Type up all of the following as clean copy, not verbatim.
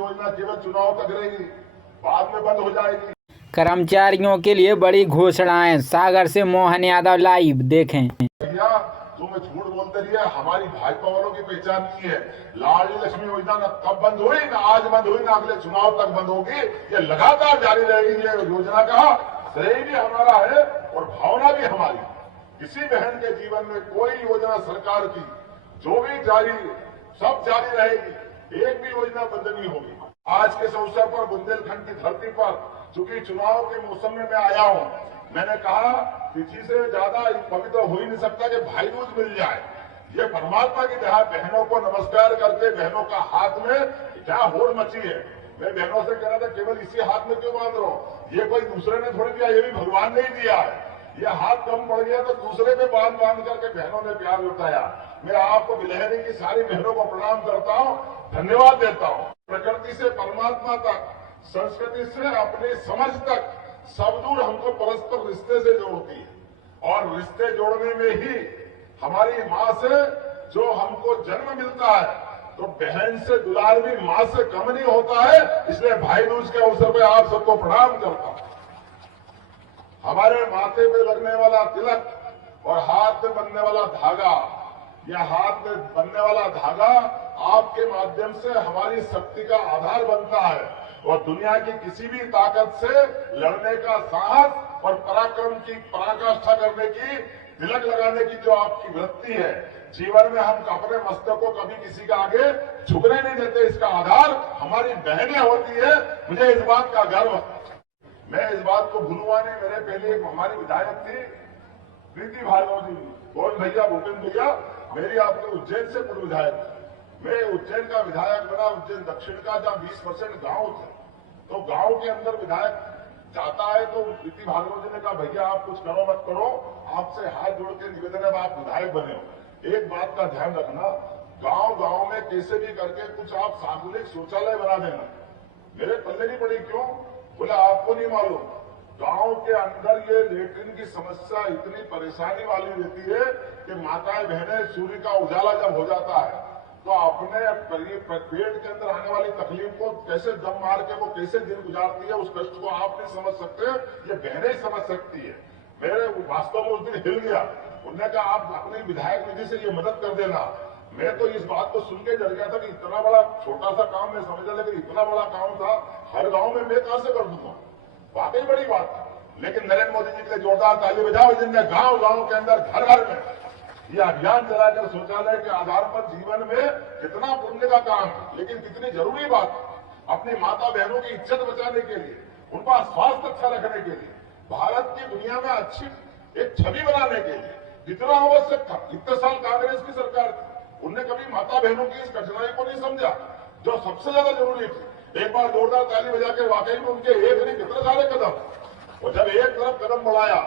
योजना केवल चुनाव तक रहेगी, बाद में बंद हो जाएगी। कर्मचारियों के लिए बड़ी घोषणाएं, सागर से मोहन यादव लाइव देखें। भैया तुम झूठ बोलते रहिए, हमारी भाजपा वालों की पहचान की है। लाडली लक्ष्मी योजना न तब बंद हुई, न आज बंद हुई, न अगले चुनाव तक बंद होगी। ये लगातार जारी रहेगी। ये योजना का श्रेय भी हमारा है और भावना भी हमारी। किसी बहन के जीवन में कोई योजना सरकार की जो भी जारी, सब जारी रहेगी, एक भी योजना बंद नहीं होगी। आज के इस अवसर पर बुंदेलखंड की धरती पर, चूंकि चुनाव के मौसम में मैं आया हूं, मैंने कहा तिथि से ज्यादा पवित्र हो ही नहीं सकता कि भाई दूज मिल जाए। ये परमात्मा की दया, बहनों को नमस्कार करके बहनों का हाथ में क्या होड़ मची है। मैं बहनों से कह रहा था केवल इसी हाथ में क्यों बांध रहा हूं, ये कोई दूसरे ने थोड़ी दिया, ये भी भगवान ने ही दिया है। ये हाथ कम पड़ गया तो दूसरे पे बांध करके बहनों ने प्यार लुटाया। मैं आपको बिलहरी की सारी बहनों को प्रणाम करता हूं, धन्यवाद देता हूं। प्रकृति से परमात्मा तक, संस्कृति से अपनी समझ तक सब दूर हमको परस्पर रिश्ते से जोड़ती है। और रिश्ते जोड़ने में ही हमारी मां से जो हमको जन्म मिलता है, तो बहन से दुलार भी मां से कम नहीं होता है। इसलिए भाई दूज के अवसर पर आप सबको प्रणाम करता हूं। हमारे माथे पे लगने वाला तिलक और हाथ में बनने वाला धागा, यह हाथ में बनने वाला धागा आपके माध्यम से हमारी शक्ति का आधार बनता है और दुनिया की किसी भी ताकत से लड़ने का साहस और पराक्रम की पराकाष्ठा करने की, तिलक लगाने की जो आपकी वृत्ति है, जीवन में हम अपने मस्तक को कभी किसी के आगे झुकने नहीं देते। इसका आधार हमारी बहनें होती है। मुझे इस बात का गर्व है। मैं इस बात को भूलूंगा नहीं। मेरे पहले एक हमारी विधायक थी प्रीति भार्गव जी, कौन भैया, भूपेन्द्र भैया, मेरी आपके उज्जैन से पूर्व विधायक थी। मैं उज्जैन का विधायक बना, उज्जैन दक्षिण का, जहां 20% गांव थे। तो गांव के अंदर विधायक जाता है तो प्रीति भार्गव जी ने कहा भैया आप कुछ करो मत करो, आपसे हाथ जोड़ के निवेदन है, आप विधायक बने हो। एक बात का ध्यान रखना, गांव में कैसे भी करके कुछ आप सार्वजनिक शौचालय बना देना। मेरे पल्ले नहीं पड़ी, क्यों बोला आपको नहीं मालूम, गांव के अंदर ये लेटरिन की समस्या इतनी परेशानी वाली रहती है कि माताएं बहनें सूर्य का उजाला जब हो जाता है तो अपने पेट के अंदर आने वाली तकलीफ को कैसे दम मार के वो कैसे दिन गुजारती है, उस कष्ट को आप नहीं समझ सकते, ये बहनें समझ सकती है। मेरे वास्तव में उस दिन हिल गया। उन्होंने कहा आप अपनी विधायक निधि से ये मदद कर देना। मैं तो इस बात को सुन के डर गया था कि इतना बड़ा छोटा सा काम मैं समझा, लेकिन इतना बड़ा काम था, हर गांव में मैं कहां से कर दूंगा। वाकई बड़ी बात थी। लेकिन नरेंद्र मोदी जी के लिए जोरदार ताली बजाओ, जिनने गांव के अंदर घर घर में ये अभियान चलाकर शौचालय के आधार पर जीवन में कितना पुण्य का काम है, लेकिन कितनी जरूरी बात है। अपनी माता बहनों की इज्जत बचाने के लिए, उनका स्वास्थ्य अच्छा रखने के लिए, भारत की दुनिया में अच्छी एक छवि बनाने के लिए जितना आवश्यक था। इतने साल कांग्रेस की सरकार थी, उनने कभी माता बहनों की इस कठिनाई को नहीं समझा जो सबसे ज्यादा जरूरी थी। एक बार जोरदार ताली बजा के वाकई में उनके एक नहीं कितने सारे कदम, और जब एक तरफ कदम बढ़ाया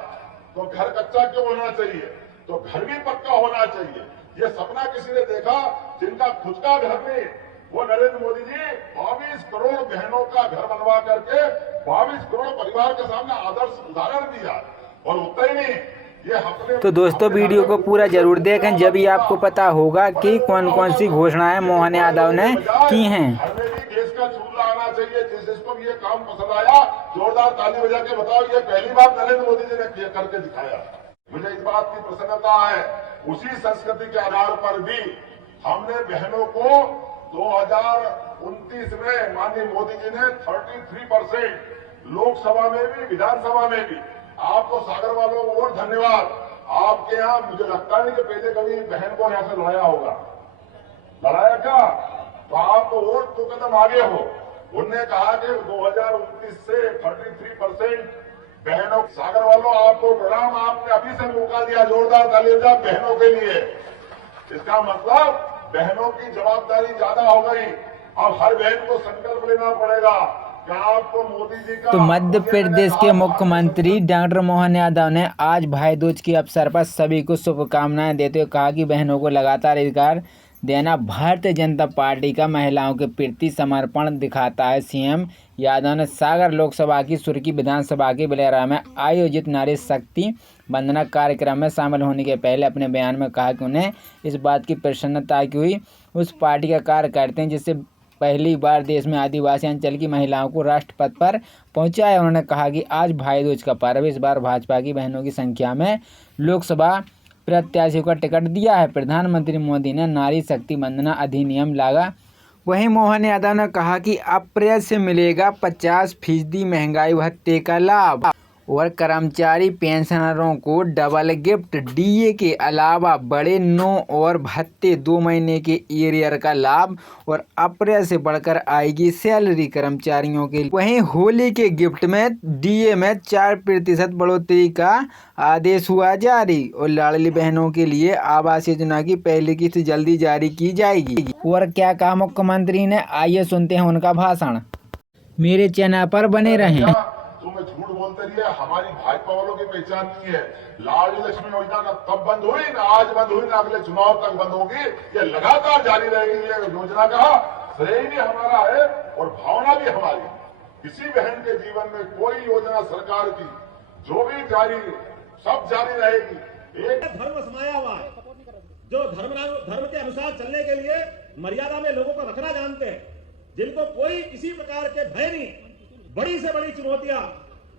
तो घर कच्चा क्यों होना चाहिए, तो घर भी पक्का होना चाहिए। ये सपना किसी ने देखा जिनका खुद का घर नहीं, वो नरेंद्र मोदी जी 22 करोड़ बहनों का घर बनवा करके 22 करोड़ परिवार के सामने आदर्श उदाहरण दिया। और उतना ही नहीं, तो दोस्तों वीडियो को पूरा जरूर देखें, जब ही आपको पता होगा कि कौन कौन सी घोषणाएं मोहन यादव ने की हैं। देश का चूल्हा आना चाहिए। जिसको भी ये काम पसंद आया जोरदार ताली बजा के बताओ, ये पहली बार नरेंद्र मोदी जी ने करके दिखाया। मुझे इस बात की प्रसन्नता है। उसी संस्कृति के आधार पर भी हमने बहनों को 2029 में माननीय मोदी जी ने 33% लोकसभा में भी, विधानसभा में भी। आपको सागर वालों को और धन्यवाद। आपके यहाँ मुझे लगता नहीं कि पहले कभी बहन को यहाँ से लड़ाया होगा, लड़ाया क्या, तो आप तो और 2 कदम आगे हो। उनने कहा कि 2029 से 33% बहनों, सागर वालों आपको प्रणाम, आपने अभी से मौका दिया, जोरदार ताली बजा बहनों के लिए। इसका मतलब बहनों की जवाबदारी ज्यादा हो गई। अब हर बहन को संकल्प लेना पड़ेगा। तो मध्य प्रदेश के मुख्यमंत्री डॉक्टर मोहन यादव ने आज भाई दूज के अवसर पर सभी को शुभकामनाएं देते हुए कहा कि बहनों को लगातार अधिकार देना भारतीय जनता पार्टी का महिलाओं के प्रति समर्पण दिखाता है। सीएम यादव ने सागर लोकसभा की सुर्खी विधानसभा के बिलेरा में आयोजित नारी शक्ति वंदना कार्यक्रम में शामिल होने के पहले अपने बयान में कहा कि उन्हें इस बात की प्रसन्नता की हुई उस पार्टी का कार्य करते हैं जिससे पहली बार देश में आदिवासी अंचल की महिलाओं को राष्ट्रपद पर पहुंचाया। उन्होंने कहा कि आज भाई दूज का पर्व, इस बार भाजपा की बहनों की संख्या में लोकसभा प्रत्याशियों का टिकट दिया है। प्रधानमंत्री मोदी ने नारी शक्ति वंदना अधिनियम लाया। वहीं मोहन यादव ने कहा कि अप्रैल से मिलेगा 50% महंगाई भत्ते का लाभ और कर्मचारी पेंशनरों को डबल गिफ्ट, डीए के अलावा बड़े 9 और भत्ते, 2 महीने के एरियर का लाभ और अप्रैल से बढ़कर आएगी सैलरी कर्मचारियों के लिए। वहीं होली के गिफ्ट में डीए में 4% बढ़ोतरी का आदेश हुआ जारी और लाडली बहनों के लिए आवास योजना की पहली किस्त जल्दी जारी की जाएगी। और क्या कहा मुख्यमंत्री ने, आइए सुनते हैं उनका भाषण। मेरे चैनल पर बने रहें। तुम्हें झूठ बोलते रहिए, हमारी भाजपा वालों की पहचान की है। लाडली लक्ष्मी योजना ना तब बंद हुई, ना आज बंद हुई, ना अगले चुनाव तक बंद होगी। ये लगातार जारी रहेगी। ये योजना का श्रेय भी हमारा है और भावना भी हमारी। किसी बहन के जीवन में कोई योजना सरकार की जो भी जारी, सब जारी रहेगी। एक धर्म समाया हुआ है जो धर्म के अनुसार चलने के लिए मर्यादा में लोगों को रखना जानते हैं, जिनको कोई किसी प्रकार के भय नहीं। बड़ी से बड़ी चुनौतियां,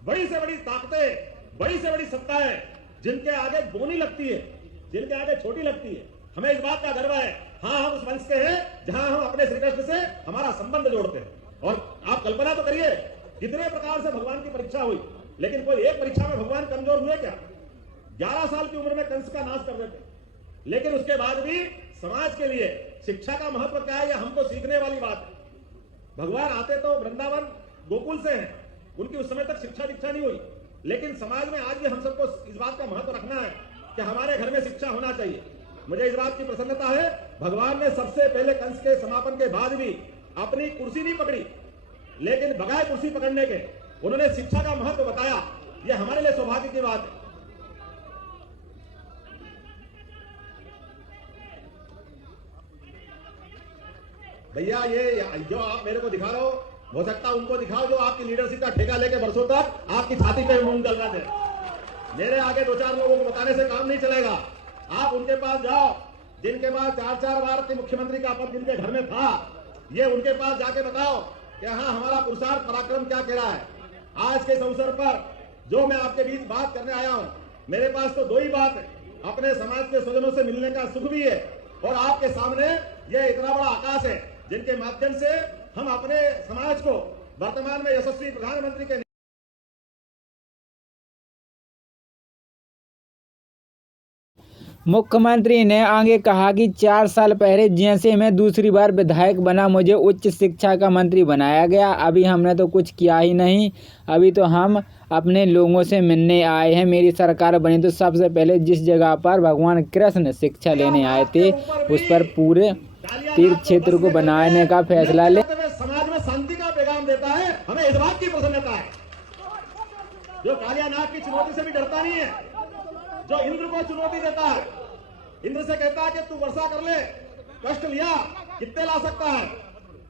बड़ी से बड़ी ताकतें, बड़ी से बड़ी सत्ताएं जिनके आगे बोनी लगती है, जिनके आगे छोटी लगती है, हमें इस बात का गर्व है। हाँ, हम उस वंश से हैं जहां हम अपने श्री कृष्ण से हमारा संबंध जोड़ते हैं। और आप कल्पना तो करिए कितने प्रकार से भगवान की परीक्षा हुई, लेकिन कोई एक परीक्षा में भगवान कमजोर हुए क्या? 11 साल की उम्र में कंस का नाश कर देते, लेकिन उसके बाद भी समाज के लिए शिक्षा का महत्व क्या है, यह हमको सीखने वाली बात है। भगवान आते तो वृंदावन गोकुल से हैं, उनकी उस समय तक शिक्षा दीक्षा नहीं हुई, लेकिन समाज में आज भी हम सबको इस बात का महत्व रखना है कि हमारे घर में शिक्षा होना चाहिए। मुझे इस बात की प्रसन्नता है, भगवान ने सबसे पहले कंस के समापन के बाद भी अपनी कुर्सी नहीं पकड़ी, लेकिन बगैर कुर्सी पकड़ने के उन्होंने शिक्षा का महत्व बताया। यह हमारे लिए सौभाग्य की बात है। भैया ये जो आप मेरे को दिखा रहे हो सकता है उनको दिखाओ जो आपकी लीडरशिप का ठेका लेके बरसों तक आपकी छाती पे मूंग डल रहे थे। मेरे आगे 2-4 लोगों को बताने से काम नहीं चलेगा। आप उनके पास जाओ जिनके पास 4-4 बार के मुख्यमंत्री का पद जिनके घर में था, ये उनके पास जाके बताओ कि हाँ, हमारा पुरुषार्थ पराक्रम क्या कह रहा है। आज के इस अवसर पर जो मैं आपके बीच बात करने आया हूं, मेरे पास तो 2 ही बात है। अपने समाज के स्वजनों से मिलने का सुख भी है और आपके सामने यह इतना बड़ा आकाश है जिनके माध्यम से हम अपने समाज को वर्तमान में यशस्वी प्रधानमंत्री के मुख्यमंत्री ने आगे कहा कि 4 साल पहले जैसे मैं दूसरी बार विधायक बना, मुझे उच्च शिक्षा का मंत्री बनाया गया। अभी हमने तो कुछ किया ही नहीं, अभी तो हम अपने लोगों से मिलने आए हैं। मेरी सरकार बनी तो सबसे पहले जिस जगह पर भगवान कृष्ण शिक्षा लेने आए थे उस पर पूरे तीर्थ क्षेत्र को बनाने का फैसला ले। समाज में शांति का पैगाम देता है, हमें इस बात की प्रसन्नता है। जो कालियानाग की चुनौती से भी डरता नहीं है, जो इंद्र को चुनौती देता है, इंद्र से कहता है कि तू वर्षा कर ले, कष्ट लिया कितने ला सकता है,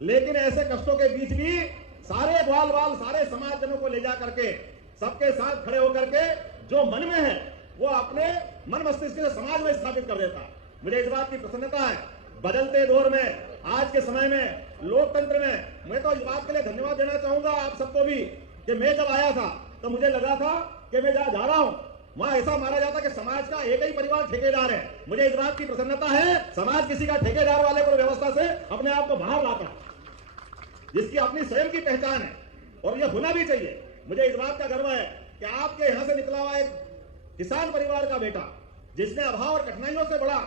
लेकिन ऐसे कष्टों के बीच भी सारे ग्वाल बाल सारे समाज जनों को ले जा करके सबके साथ खड़े होकर के जो मन में है वो अपने मन मस्तिष्क से समाज में स्थापित कर देता है। मुझे इस बात की प्रसन्नता है। बदलते दौर में, आज के समय में, लोकतंत्र में मैं तो इस बात के लिए धन्यवाद देना चाहूंगा आप सबको भी कि मैं जब आया था तो मुझे लगा था कि मैं जहां जा रहा हूं वहां ऐसा माना जाता कि समाज का एक ही परिवार ठेकेदार है। मुझे इस बात की प्रसन्नता है, समाज किसी का ठेकेदार वाले को व्यवस्था से अपने आप को बाहर लाता है, जिसकी अपनी स्वयं की पहचान है और यह होना भी चाहिए। मुझे इस बात का गर्व है कि आपके यहां से निकला हुआ एक किसान परिवार का बेटा जिसने अभाव और कठिनाइयों से बढ़ा,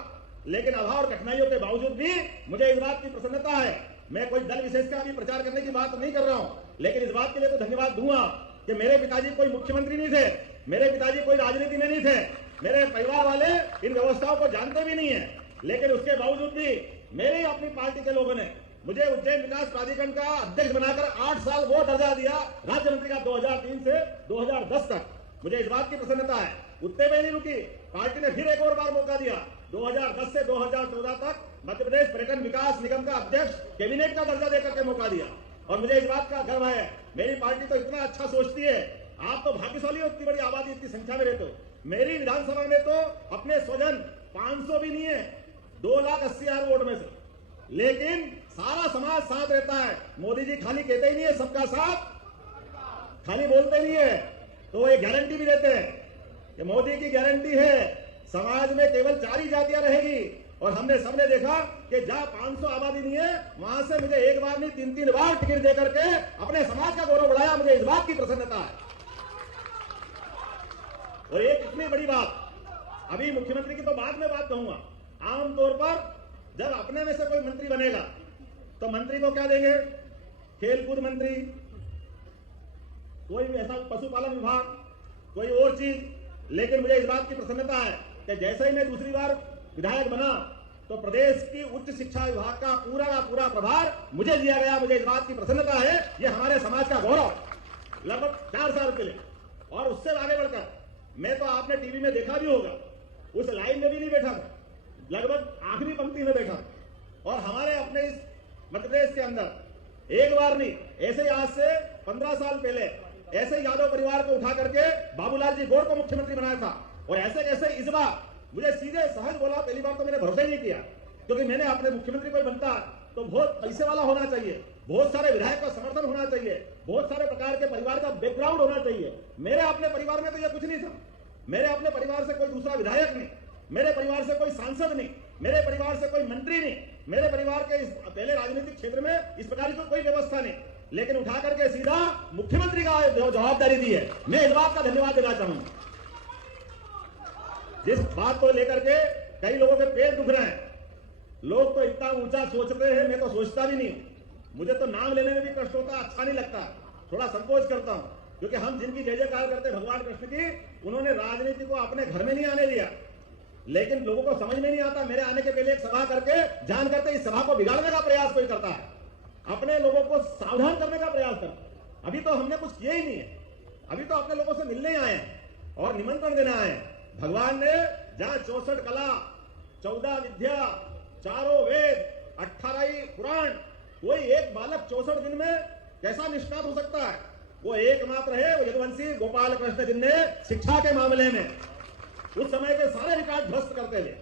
लेकिन अभाव और कठिनाइयों के बावजूद भी मुझे इस बात की प्रसन्नता है। मैं कोई दल विशेष का भी प्रचार करने की बात नहीं कर रहा हूं, लेकिन इस बात के लिए तो धन्यवाद दूंगा कि मेरे पिताजी कोई मुख्यमंत्री नहीं थे, मेरे पिताजी कोई राजनीति में नहीं थे, मेरे परिवार वाले इन व्यवस्थाओं को जानते भी नहीं है, लेकिन उसके बावजूद भी मेरे अपनी पार्टी के लोगों ने मुझे उज्जैन विकास प्राधिकरण का अध्यक्ष बनाकर 8 साल वो दर्जा दिया राज्य मंत्री का 2003 से 2010 तक। मुझे इस बात की प्रसन्नता है। उतने में नहीं रुकी, पार्टी ने फिर एक और बार मौका दिया। 2010 से 2014 तक मध्य प्रदेश पर्यटन विकास निगम का अध्यक्ष कैबिनेट का दर्जा देकर के मौका दिया। और मुझे इस बात का गर्व है, मेरी पार्टी तो इतना अच्छा सोचती है। आप तो भाग्यशाली हो, इतनी बड़ी आबादी इतनी संख्या में रहते हो। मेरी विधानसभा में तो अपने स्वजन 500 भी नहीं है, 2,80,000 वोट में से, लेकिन सारा समाज साथ रहता है। मोदी जी खाली कहते ही नहीं है सबका साथ, खाली बोलते नहीं है, तो वो एक गारंटी भी देते हैं कि मोदी की गारंटी है समाज में केवल 4 ही जातियां रहेगी। और हमने सबने देखा कि जहां 500 आबादी नहीं है वहां से मुझे एक बार नहीं 3-3 बार टिकट दे करके अपने समाज का गौरव बढ़ाया। मुझे इस बात की प्रसन्नता है। और एक इतनी बड़ी बात, अभी मुख्यमंत्री की तो बाद में बात कहूंगा, आमतौर पर जब अपने में से कोई मंत्री बनेगा तो मंत्री को क्या देंगे? खेलकूद मंत्री, कोई भी ऐसा पशुपालन विभाग, कोई और चीज। लेकिन मुझे इस बात की प्रसन्नता है कि जैसे ही मैं दूसरी बार विधायक बना तो प्रदेश की उच्च शिक्षा विभाग का पूरा प्रभार मुझे दिया गया। मुझे इस बात की प्रसन्नता है, ये हमारे समाज का गौरव। लगभग 4 साल के लिए। और उससे आगे बढ़कर मैं तो आपने टीवी में देखा भी होगा, उस लाइन में भी नहीं बैठा था, लगभग आखिरी पंक्ति में बैठा। और हमारे अपने इस मध्य प्रदेश के अंदर एक बार नहीं, ऐसे ही आज से 15 साल पहले ऐसे यादव परिवार को उठा करके बाबूलाल जी गौड़ को मुख्यमंत्री बनाया था। और ऐसे कैसे इस बार मुझे सीधे सहज बोला, पहली बार तो मैंने भरोसा ही नहीं किया, क्योंकि मैंने अपने मुख्यमंत्री कोई बनता तो बहुत पैसे वाला होना चाहिए, बहुत सारे विधायक का समर्थन होना चाहिए, बहुत सारे प्रकार के परिवार का बैकग्राउंड होना चाहिए। मेरे अपने परिवार में तो यह कुछ नहीं था। मेरे अपने परिवार से कोई दूसरा विधायक नहीं, मेरे परिवार से कोई सांसद नहीं, मेरे परिवार से कोई मंत्री नहीं, मेरे परिवार के पहले राजनीतिक क्षेत्र में इस प्रकार की कोई व्यवस्था नहीं। लेकिन उठा करके सीधा मुख्यमंत्री का जवाबदारी दी है। मैं इस बात का धन्यवाद देना चाहूंगा। जिस बात को लेकर के कई लोगों के पेट दुख रहे हैं, लोग तो इतना ऊंचा सोचते हैं, मैं तो सोचता भी नहीं। मुझे तो नाम लेने में भी कष्ट होता, अच्छा नहीं लगता, थोड़ा संकोच करता हूं, क्योंकि हम जिनकी जय जयकार करते हैं भगवान कृष्ण की, उन्होंने राजनीति को अपने घर में नहीं आने दिया। लेकिन लोगों को समझ में नहीं आता, मेरे आने के पहले एक सभा करके जान करते इस सभा को बिगाड़ने का प्रयास कोई करता है, अपने लोगों को सावधान करने का प्रयास करता है। अभी तो हमने कुछ किया ही नहीं है, अभी तो अपने लोगों से मिलने ही आए हैं और निमंत्रण देने आए हैं। भगवान ने जहां 64 कला, 14 विद्या, 4 वेद, 18 पुराण, कोई एक बालक 64 दिन में कैसा निष्णात हो सकता है? वो एकमात्र है, वो यदुवंशी गोपाल कृष्ण, जिनने शिक्षा के मामले में उस समय के सारे रिकॉर्ड ध्वस्त करते थे।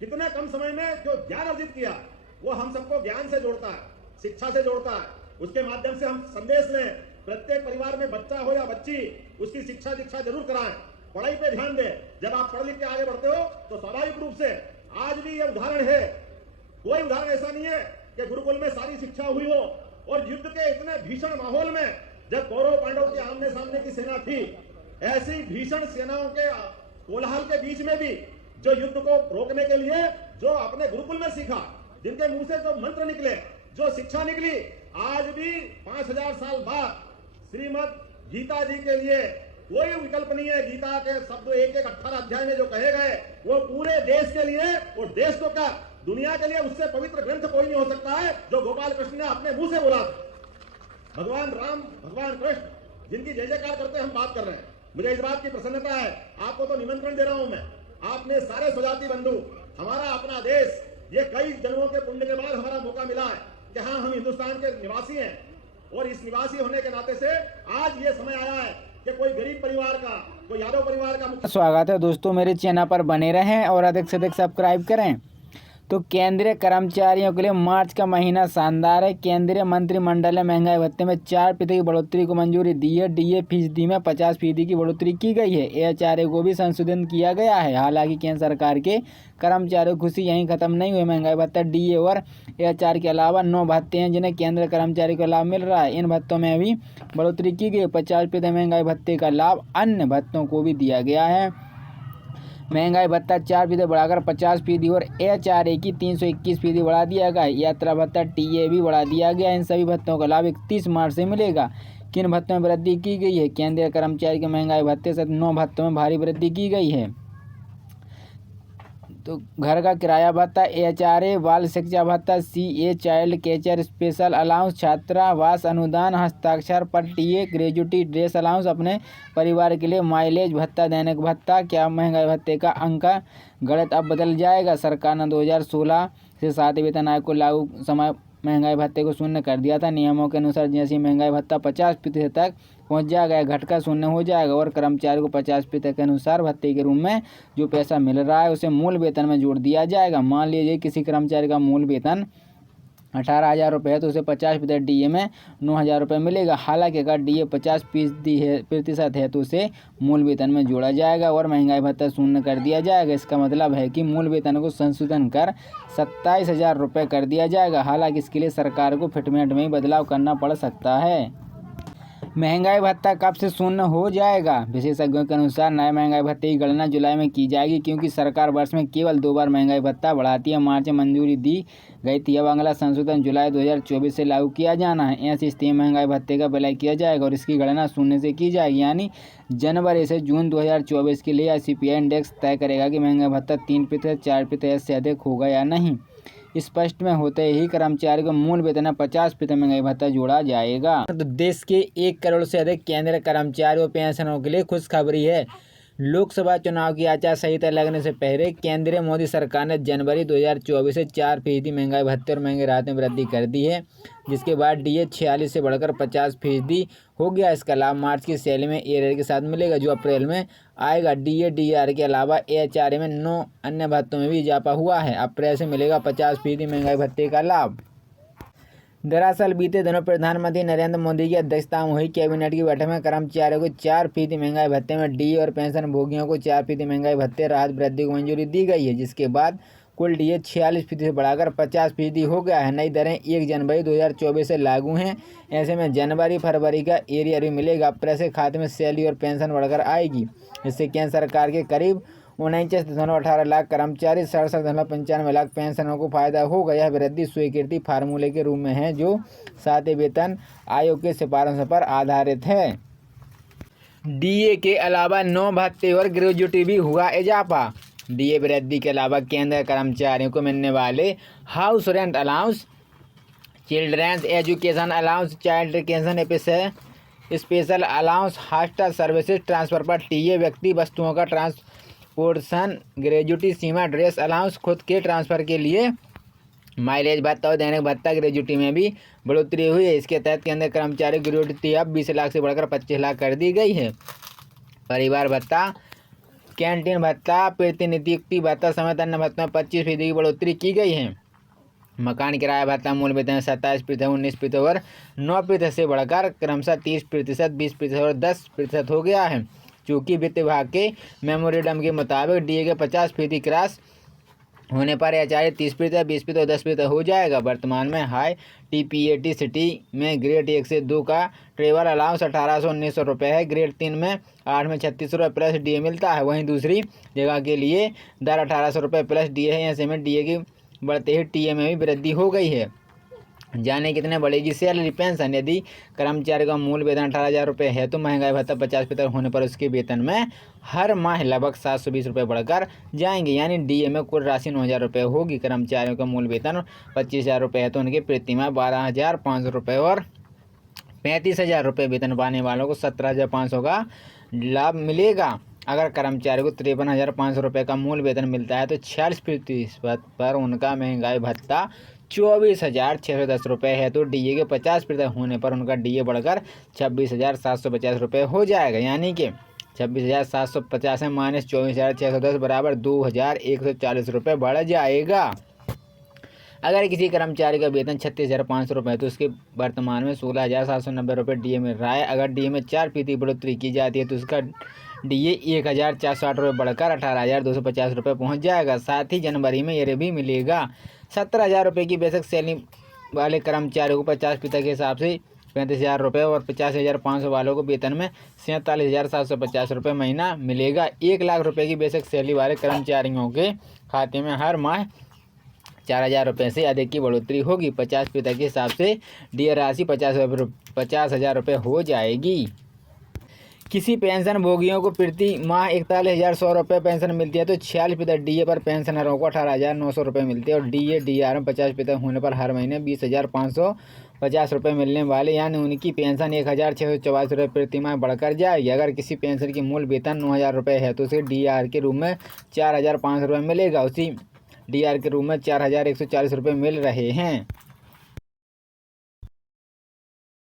कितने कम समय में जो ज्ञान अर्जित किया, वो हम सबको ज्ञान से जोड़ता है, शिक्षा से जोड़ता है। उसके माध्यम से हम संदेश लें, प्रत्येक परिवार में बच्चा हो या बच्ची, उसकी शिक्षा दीक्षा जरूर कराएं, पढ़ाई पे ध्यान दें। जब आप पढ़ लिख के आगे बढ़ते हो तो स्वाभाविक रूप से आज भी ये उदाहरण है, कोई उदाहरण ऐसा नहीं है कि गुरुकुल में सारी शिक्षा हुई हो। और युद्ध के इतने भीषण माहौल में जब कौरव पांडव के आमने सामने की सेना थी, ऐसी भीषण सेनाओं के कोलाहल के बीच में भी जो युद्ध को रोकने के लिए जो अपने गुरुकुल में सीखा, जिनके मुंह से जो मंत्र निकले, जो शिक्षा निकली, आज भी 5000 साल बाद श्रीमद गीता जी के लिए कोई विकल्प नहीं है। गीता के शब्द एक 18 अध्याय में जो कहे गए, वो पूरे देश के लिए, और देश को क्या दुनिया के लिए उससे पवित्र ग्रंथ कोई नहीं हो सकता है जो गोपाल कृष्ण ने अपने मुंह से बोला था। भगवान राम, भगवान कृष्ण, जिनकी जय जयकार करते हम बात कर रहे हैं। मुझे इस बात की प्रसन्नता है, आपको तो निमंत्रण दे रहा हूं मैं, आपने सारे स्वजाति बंधु, हमारा अपना देश, ये कई जन्मों के पुण्य के बाद हमारा मौका मिला है कि हाँ, हम हिंदुस्तान के निवासी हैं। और इस निवासी होने के नाते से आज ये समय आया है कि कोई गरीब परिवार का, कोई यादव परिवार का स्वागत है दोस्तों, मेरे चैनल पर बने रहें और अधिक से अधिक सब्सक्राइब करें। तो केंद्रीय कर्मचारियों के लिए मार्च का महीना शानदार है। केंद्रीय मंत्रिमंडल ने महंगाई भत्ते में 4% की बढ़ोतरी को मंजूरी दी है। डीए फीसदी में 50% की बढ़ोतरी की गई है। एएचआरए को भी संशोधन किया गया है। हालांकि केंद्र सरकार के कर्मचारियों की खुशी यहीं खत्म नहीं हुई। महंगाई भत्ता, डीए और एएचआरए के अलावा 9 भत्ते हैं जिन्हें केंद्रीय कर्मचारी को लाभ मिल रहा है। इन भत्तों में भी बढ़ोतरी की गई है। 50% महंगाई भत्ते का लाभ अन्य भत्तों को भी दिया गया है। महंगाई भत्ता 4% बढ़ाकर 50% और एएचआरए की 321% बढ़ा दिया गया है। यात्रा भत्ता, टीए भी बढ़ा दिया गया है। इन सभी भत्तों का लाभ 31 मार्च से मिलेगा। किन भत्तों में वृद्धि की गई है? केंद्रीय कर्मचारी के महंगाई भत्ते से 9 भत्तों में भारी वृद्धि की गई है। तो घर का किराया भत्ता, एएचआरए, बाल शिक्षा भत्ता, CA, child care special allowance, छात्रावास अनुदान, हस्ताक्षर पर टीए, ग्रेजुटी, ड्रेस अलाउंस, अपने परिवार के लिए माइलेज भत्ता, दैनिक भत्ता। क्या महंगाई भत्ते का अंक गणित अब बदल जाएगा? सरकार ने 2016 से 7 वेतन आयोग को लागू समय महंगाई भत्ते को शून्य कर दिया था। नियमों के अनुसार जैसे महंगाई भत्ता 50% तक पहुंच जाएगा, घटकर शून्य हो जाएगा और कर्मचारी को 50% के अनुसार भत्ते के रूप में जो पैसा मिल रहा है उसे मूल वेतन में जोड़ दिया जाएगा। मान लीजिए किसी कर्मचारी का मूल वेतन 18,000 रुपये है तो उसे 50% DA में 9,000 रुपये मिलेगा। हालांकि अगर DA 50% है तो उसे मूल वेतन में जोड़ा जाएगा और महंगाई भत्ता शून्य कर दिया जाएगा। इसका मतलब है कि मूल वेतन को संशोधन कर 27,000 रुपये कर दिया जाएगा। हालांकि इसके लिए सरकार को फिटमेंट में ही बदलाव करना पड़ सकता है। महंगाई भत्ता कब से शून्य हो जाएगा? विशेषज्ञों के अनुसार नए महंगाई भत्ते की गणना जुलाई में की जाएगी, क्योंकि सरकार वर्ष में केवल 2 बार महंगाई भत्ता बढ़ाती है। मार्च में मंजूरी दी गई थी। अब अगला संशोधन जुलाई 2024 से लागू किया जाना है। ऐसी स्थिति में महंगाई भत्ते का विलय किया जाएगा और इसकी गणना शून्य से की जाएगी, यानी जनवरी से जून 2024 के लिए CPI इंडेक्स तय करेगा कि महंगाई भत्ता 3%, 4% से अधिक होगा या नहीं। स्पष्ट में होते ही कर्मचारी को मूल वेतन में 50% महंगाई भत्ता जोड़ा जाएगा। तो देश के 1 करोड़ से अधिक केंद्रीय कर्मचारियों और पेंशनरों के लिए खुशखबरी है। लोकसभा चुनाव की आचार संहिता लगने से पहले केंद्रीय मोदी सरकार ने जनवरी 2024 से 4% महंगाई भत्ते और महंगी राहत में वृद्धि कर दी है, जिसके बाद DA 46 से बढ़कर 50% हो गया। इसका लाभ मार्च की सैलरी में एरियर के साथ मिलेगा, जो अप्रैल में आएगा। DA DR के अलावा HRA में 9 अन्य भत्तों में भी इजाफा हुआ है। अप्रैल से मिलेगा 50% महंगाई भत्ते का लाभ। दरअसल बीते दिनों प्रधानमंत्री नरेंद्र मोदी की अध्यक्षता में हुई कैबिनेट की बैठक में कर्मचारियों को 4% महंगाई भत्ते में DA और पेंशन भोगियों को 4% महंगाई भत्ते राहत वृद्धि को मंजूरी दी गई है, जिसके बाद कुल DA 46% से बढ़ाकर 50% हो गया है। नई दरें 1 जनवरी 2024 से लागू हैं। ऐसे में जनवरी फरवरी का एरियर भी मिलेगा। अप्रैल से खाते में सैलरी और पेंशन बढ़कर आएगी। इससे केंद्र सरकार के करीब 49.18 लाख कर्मचारी, 67.95 लाख पेंशनरों को फायदा होगा। यह वृद्धि स्वीकृति फार्मूले के रूप में है, जो 7वें वेतन आयोग के सिफारिशों पर आधारित है। DA के अलावा 9 भत्ते और ग्रेजुएटी भी हुआ इजाफा। DA वृद्धि के अलावा केंद्रीय कर्मचारियों को मिलने वाले house rent allowance, children's education allowance, child education special allowance, hostel services transfer पर TA, व्यक्ति वस्तुओं का ट्रांसपोर्टेशन, ग्रेजुएटी सीमा, ड्रेस अलाउंस, खुद के ट्रांसफ़र के लिए माइलेज भत्ता और दैनिक भत्ता, ग्रेजुएटी में भी बढ़ोतरी हुई है। इसके तहत केंद्रीय कर्मचारी ग्रेजुएटी अब 20 लाख से बढ़कर 25 लाख कर दी गई है। परिवार भत्ता, कैंटीन भत्ता, प्रतिनियुक्ति भत्ता समेत अन्य भत्तों में 25% की बढ़ोतरी की गई है। मकान किराया भत्ता मूल वेतन 27%, 19% और 9% से बढ़कर क्रमशः 30%, 20% और 10% हो गया है। चूँकि वित्त विभाग के मेमोरेंडम के मुताबिक DA के 50% क्रॉस होने पर HRA 30%, 20% और 10% हो जाएगा। वर्तमान में हाई TPAT सिटी में ग्रेड 1 से 2 का ट्रेवल अलाउंस 1800-1900 रुपये है। ग्रेड 3 में 8 में 3600 रुपये प्लस DA मिलता है। वहीं दूसरी जगह के लिए दर 1800 रुपये प्लस DA है। ऐसे में DA की बढ़ते ही TA में भी वृद्धि हो गई है। जाने कितने बढ़ेगी सैलरी पेंशन? यदि कर्मचारी का मूल वेतन 18,000 रुपये है तो महंगाई भत्ता 50% होने पर उसके वेतन में हर माह लगभग 720 रुपये बढ़कर जाएंगे, यानी DA में कुल राशि 9,000 रुपये होगी। कर्मचारियों का मूल वेतन 25,000 रुपये है तो उनके प्रति माह 12,500 रुपये और 35,000 रुपये वेतन पाने वालों को 17,500 का लाभ मिलेगा। अगर कर्मचारी को 53,500 रुपये का मूल वेतन मिलता है तो 46% पर उनका महंगाई भत्ता 24,610 रुपये है। तो DA के 50% होने पर उनका DA बढ़कर 26,750 रुपये हो जाएगा, यानी कि 26,750 में माइनस 24,610 बराबर 2,140 रुपये बढ़ जाएगा। अगर किसी कर्मचारी का वेतन 36,500 रुपये है तो उसके वर्तमान में 16,790 रुपये DA मिल रहा है। अगर DA में 4% बढ़ोतरी की जाती है तो उसका DA 1,460 रुपये बढ़कर 18,250 रुपये पहुँच जाएगा। साथ ही जनवरी में ये भी मिलेगा। 17,000 रुपये की बेसिक सैलरी वाले कर्मचारियों को 50% के हिसाब से 35,000 रुपये और 50,500 वालों को वेतन में 47,750 रुपये महीना मिलेगा। 1 लाख रुपये की बेसिक सैलरी वाले कर्मचारियों के खाते में हर माह 4,000 रुपये से अधिक की बढ़ोतरी होगी। 50% के हिसाब से DA राशि 50,000 रुपये हो जाएगी। किसी पेंशन भोगियों को प्रति माह 41,100 रुपये पेंशन मिलती है तो 46% DA पर पेंशनरों को 18,900 रुपये मिलते हैं और DA DR में 50% होने पर हर महीने 20,550 रुपये मिलने वाले, यानी उनकी पेंशन 1,644 रुपये प्रति माह बढ़कर जाएगी। अगर किसी पेंशन की मूल वेतन 9,000 रुपये है तो उसे DR के रूप में 4,500 रुपये मिलेगा। उसी DR के रूप में 4,140 रुपये मिल रहे हैं।